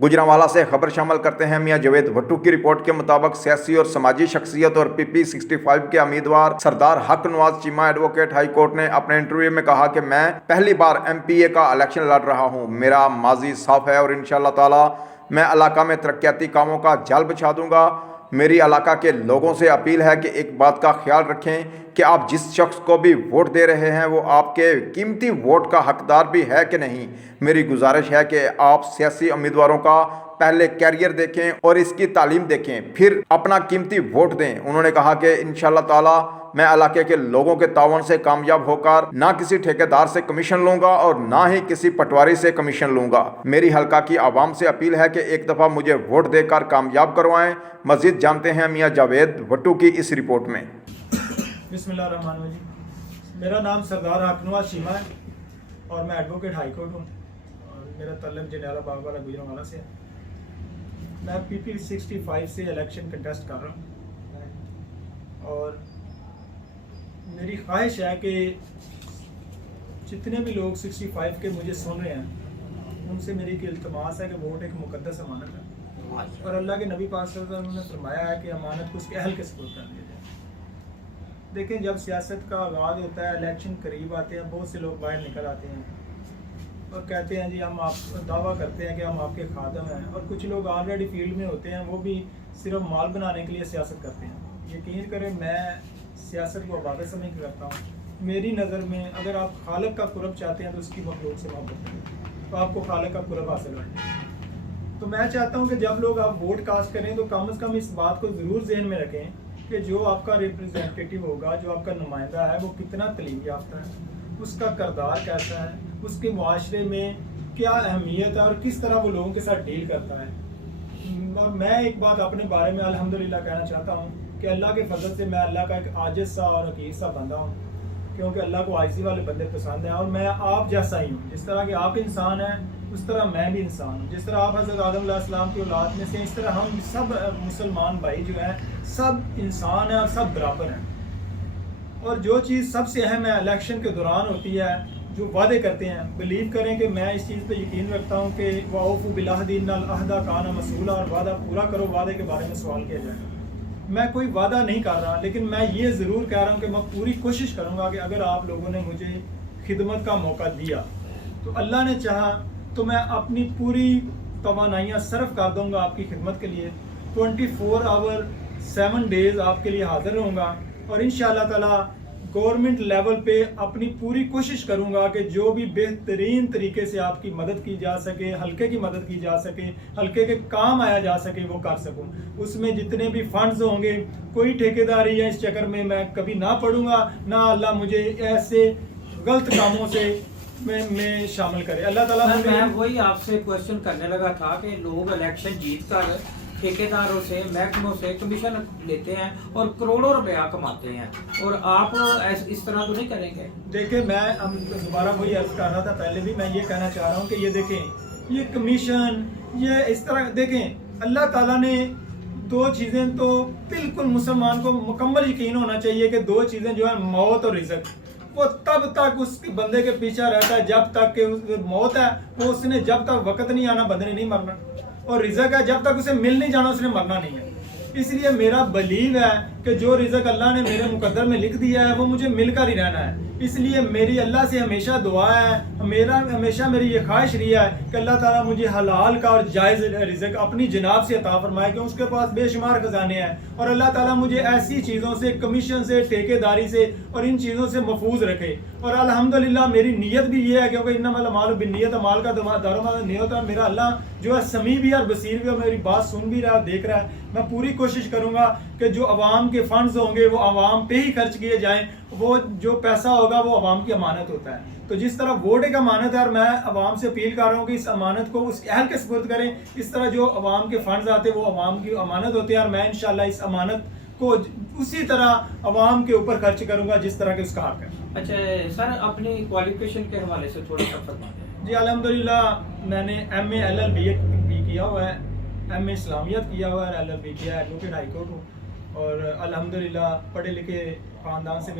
गुजरांवाला से खबर शामिल करते हैं। मियां जावेद भट्टू की रिपोर्ट के मुताबिक सियासी और समाजी शख्सियत और PP 65 के उम्मीदवार सरदार हक Nawaz Cheema advocate high court ने अपने इंटरव्यू में कहा कि मैं पहली बार MPA का इलेक्शन लड़ रहा हूं। मेरा माजी साफ है और इंशाअल्लाह ताला मैं इलाका में तरक्याती कामों का जाल बिछा दूंगा। मेरी इलाका के लोगों से अपील है कि एक बात का ख्याल रखें कि आप जिस शख्स को भी वोट दे रहे हैं वो आपके कीमती वोट का हकदार भी है कि नहीं। मेरी गुजारिश है कि आप सियासी उम्मीदवारों का पहले कैरियर देखें और इसकी तालीम देखें, फिर अपना कीमती वोट दें। उन्होंने कहा कि इंशाअल्लाह ताला मैं इलाके के लोगों के तावन से कामयाब होकर ना किसी ठेकेदार से कमीशन लूंगा और ना ही किसी पटवारी से कमीशन लूंगा। मेरी हल्का की आवाम से अपील है कि एक दफ़ा मुझे वोट देकर कामयाब करवाएं। मजीद जानते हैं मियां जावेद भट्टू की इस रिपोर्ट में। बिस्मिल्लाहिर्रहमानिर्रहीम। मेरा नाम सरदार हक नवाज चीमा है और मैं एडवोकेट हाई कोर्ट हूँ और मेरा तल्लक जनियाला बाग वाला गुजरांवाला से है। मैं PP 65 से इलेक्शन कंटेस्ट कर रहा हूँ और मेरी ख्वाहिश है कि जितने भी लोग 65 के मुझे सुन रहे हैं उनसे मेरी एक इल्तमास है कि वोट एक मुकद्दस अमानत है और अल्लाह के नबी पाक सल्लल्लाहु अलैहि वसल्लम ने फरमाया है कि अमानत को उसके अहल के सुपुर्द कर दिया जाए। देखें, जब सियासत का आगाज़ होता है, इलेक्शन करीब आते हैं, बहुत से लोग बाहर निकल आते हैं और कहते हैं जी हम आप दावा करते हैं कि हम आपके खादम हैं, और कुछ लोग ऑलरेडी फील्ड में होते हैं, वो भी सिर्फ माल बनाने के लिए सियासत करते हैं। यकीन करें, मैं सियासत को इबादत समझ के करता हूँ। मेरी नज़र में अगर आप खालिक का कुर्ब चाहते हैं तो उसकी मखलूक से मोहब्बत करें तो आपको खालिक का कुर्ब हासिल होगा। तो मैं चाहता हूँ कि जब लोग आप वोट कास्ट करें तो कम से कम इस बात को ज़रूर जहन में रखें कि जो आपका रिप्रेजेंटेटिव होगा, जो आपका नुमाइंदा है, वो कितना तलीम याफ्ता है, उसका किरदार कैसा है, उसके मुआशरे में क्या अहमियत है और किस तरह वो लोगों के साथ डील करता है। और मैं एक बात अपने बारे में अल्हम्दुलिल्लाह कहना चाहता हूँ कि अल्लाह के फजल से मैं अल्लाह का एक आजिज़ सा और हकीर सा बंदा हूँ, क्योंकि अल्लाह को आजिज़ी वाले बंदे पसंद हैं और मैं आप जैसा ही हूँ। जिस तरह के आप इंसान हैं उस तरह मैं भी इंसान हूँ। जिस तरह आप हज़रत आदम अलैहिस्सलाम की औलाद में से, इस तरह हम सब मुसलमान भाई जो हैं सब इंसान हैं और सब बराबर हैं। और जो चीज़ सबसे अहम है इलेक्शन के दौरान होती है, जो वादे करते हैं, बिलीव करें कि मैं इस चीज़ पे यकीन रखता हूँ कि वौफू बिलअहदी इन्नल अहदा काना मसूला, और वादा पूरा करो, वादे के बारे में सवाल किया जाएगा। मैं कोई वादा नहीं कर रहा, लेकिन मैं ये ज़रूर कह रहा हूँ कि मैं पूरी कोशिश करूँगा कि अगर आप लोगों ने मुझे खिदमत का मौका दिया तो अल्लाह ने चाहा तो मैं अपनी पूरी तवानाइयाँ सर्फ कर दूँगा आपकी खिदमत के लिए। 24 आवर 7 डेज़ आपके लिए हाजिर रहूँगा और इंशाअल्लाह ताला गवर्नमेंट लेवल पे अपनी पूरी कोशिश करूंगा कि जो भी बेहतरीन तरीके से आपकी मदद की जा सके, हल्के की मदद की जा सके, हल्के के काम आया जा सके, वो कर सकूं। उसमें जितने भी फंड्स होंगे, कोई ठेकेदारी या इस चक्कर में मैं कभी ना पड़ूंगा, ना अल्लाह मुझे ऐसे गलत कामों से में शामिल करे। अल्लाह ताला मैं वही आपसे क्वेश्चन करने लगा था कि लोग इलेक्शन जीत कर ठेकेदारों से, महकमों से कमीशन लेते हैं और करोड़ों रुपया कमाते हैं, और आप इस तरह तो नहीं करेंगे। देखिए, मैं दोबारा वही अर्ज कर रहा था पहले भी, मैं ये कहना चाह रहा हूँ कि ये देखें, ये कमीशन, ये इस तरह देखें, अल्लाह ताला ने दो चीज़ें तो बिल्कुल मुसलमान को मुकम्मल यकीन होना चाहिए कि दो चीज़ें जो है मौत और रिज़्क, वो तब तक उस बंदे के पीछे रहता है जब तक कि मौत है, वो उसने जब तक वक्त नहीं आना बंदे ने नहीं मरना, और रिज़्क है जब तक उसे मिल नहीं जाना उसने मरना नहीं है। इसलिए मेरा बिलीव है कि जो रिज़्क अल्लाह ने मेरे मुकद्दर में लिख दिया है वो मुझे मिलकर ही रहना है। इसलिए मेरी अल्लाह से हमेशा दुआ है, मेरा हमेशा मेरी ये ख्वाहिश रही है कि अल्लाह ताला मुझे हलाल का और जायज़ रिज़्क अपनी जनाब से अता फरमाए, कि उसके पास बेशुमार खजाने हैं, और अल्लाह ताला मुझे ऐसी चीज़ों से, कमीशन से, ठेकेदारी से और इन चीज़ों से महफूज रखे। और अल्हम्दुलिल्लाह मेरी नीयत भी ये है, क्योंकि इन्नमल अमालु बिन्नियत, अमाल का दारोमदार नियत है। मेरा अल्लाह जो है समी भी और बसीर भी, और मेरी बात सुन भी रहा है, देख रहा है। मैं पूरी कोशिश करूंगा कि जो अवाम के फंड्स होंगे वो अवाम पे ही खर्च किए जाएं, वो जो पैसा होगा वो अवाम की अमानत होता है। तो जिस तरह वोट एक अमानत है और मैं अवाम से अपील कर रहा हूँ कि इस अमानत को उस अहल के सुपुर्द करें, इस तरह जो अवाम के फंड्स आते हैं वो अवाम की अमानत होते हैं, और मैं इंशाल्लाह इस अमानत को उसी तरह अवाम के ऊपर खर्च करूंगा जिस तरह के उसका हक है। अच्छा सर, अपनी क्वालिफिकेशन के हवाले से थोड़ा सा फरमा दें। जी, अल्हम्दुलिल्लाह मैंने MA LLB भी किया हुआ है, MA इस्लामियत किया हुआ है, LLB किया है, एडवोकेट हाई कोर्ट हूँ, और अल्हम्दुलिल्लाह पढ़े लिखे ख़ानदान से मेरा